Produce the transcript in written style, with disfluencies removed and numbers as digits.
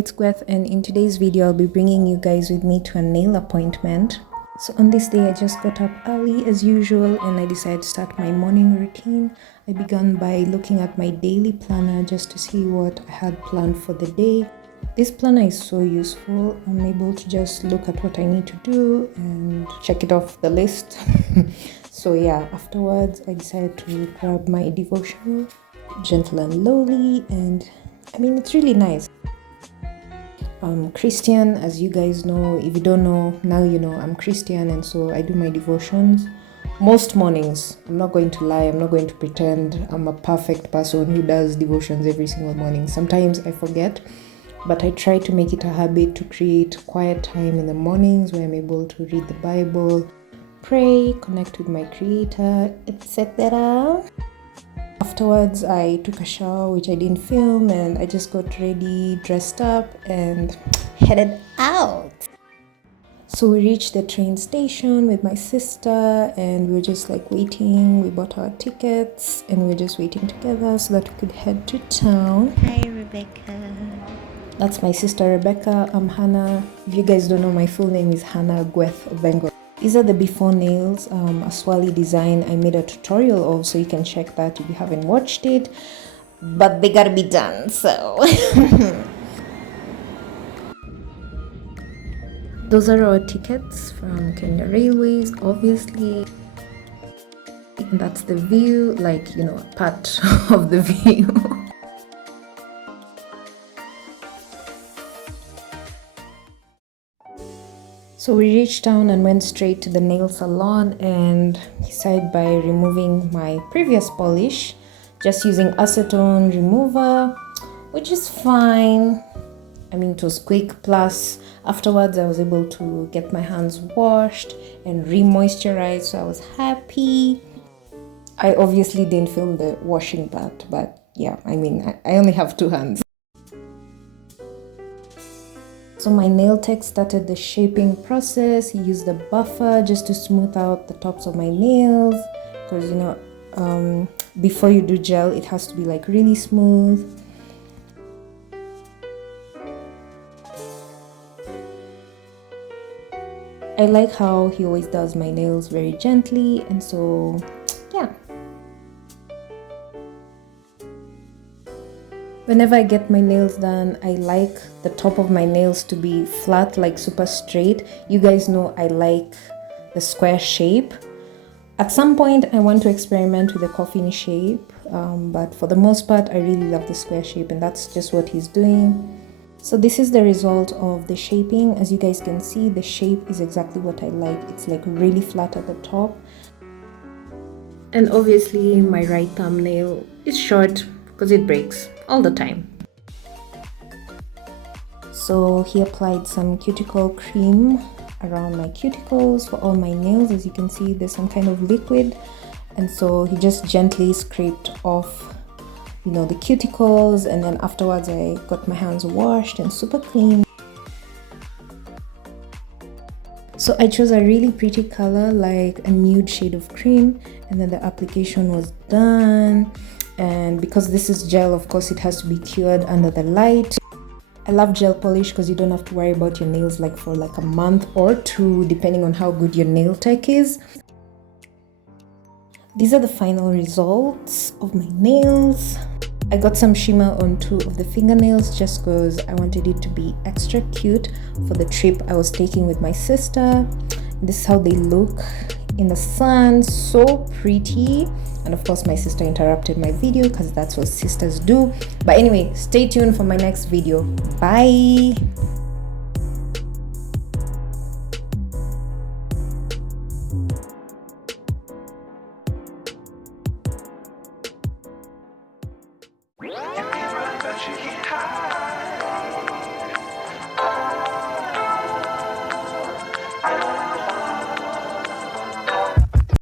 it's Gweth, and in today's video I'll be bringing you guys with me to a nail appointment. So on this day I just got up early as usual and I decided to start my morning routine. I began by looking at my daily planner just to see what I had planned for the day. This planner is so useful. I'm able to just look at what I need to do and check it off the list. So yeah, afterwards I decided to grab my devotional, Gentle and Lowly, and I mean it's really nice. I'm Christian, as you guys know. If you don't know, now you know. I'm Christian, and so I do my devotions most mornings. I'm not going to lie, I'm not going to pretend I'm a perfect person who does devotions every single morning. Sometimes I forget, but I try to make it a habit to create quiet time in the mornings where I'm able to read the Bible, pray, connect with my Creator, etc. Afterwards, I took a shower, which I didn't film, and I just got ready, dressed up, and headed out. So we reached the train station with my sister, and we were just like waiting. We bought our tickets, and we were just waiting together so that we could head to town. Hi, Rebecca. That's my sister Rebecca. I'm Hannah. If you guys don't know, my full name is Hannah Gweth of Bengal. These are the before nails, a swirly design I made a tutorial of, so you can check that if you haven't watched it. But they gotta be done, so. Those are our tickets from Kenya Railways, obviously. And that's the view, like, you know, a part of the view. So we reached town and went straight to the nail salon, and he started by removing my previous polish, just using acetone remover, which is fine. I mean, it was quick, plus afterwards I was able to get my hands washed and re-moisturized, so I was happy. I obviously didn't film the washing part, but yeah, I mean, I only have two hands. So my nail tech started the shaping process. He used the buffer just to smooth out the tops of my nails, because you know, before you do gel, it has to be like really smooth. I like how he always does my nails very gently, and so yeah. Whenever I get my nails done, I like the top of my nails to be flat, like super straight. You guys know I like the square shape. At some point, I want to experiment with the coffin shape, but for the most part, I really love the square shape, and that's just what he's doing. So this is the result of the shaping. As you guys can see, the shape is exactly what I like. It's like really flat at the top. And obviously, my right thumbnail is short because it breaks all the time. So he applied some cuticle cream around my cuticles for all my nails. As you can see, there's some kind of liquid, and so he just gently scraped off, you know, the cuticles, and then afterwards I got my hands washed and super clean. So I chose a really pretty color, like a nude shade of cream, and then the application was done. And because this is gel, of course, it has to be cured under the light. I love gel polish because you don't have to worry about your nails like for like a month or two, depending on how good your nail tech is. These are the final results of my nails. I got some shimmer on two of the fingernails just because I wanted it to be extra cute for the trip I was taking with my sister. This is how they look in the sun, so pretty. And of course my sister interrupted my video because that's what sisters do. But anyway, stay tuned for my next video. Bye. That you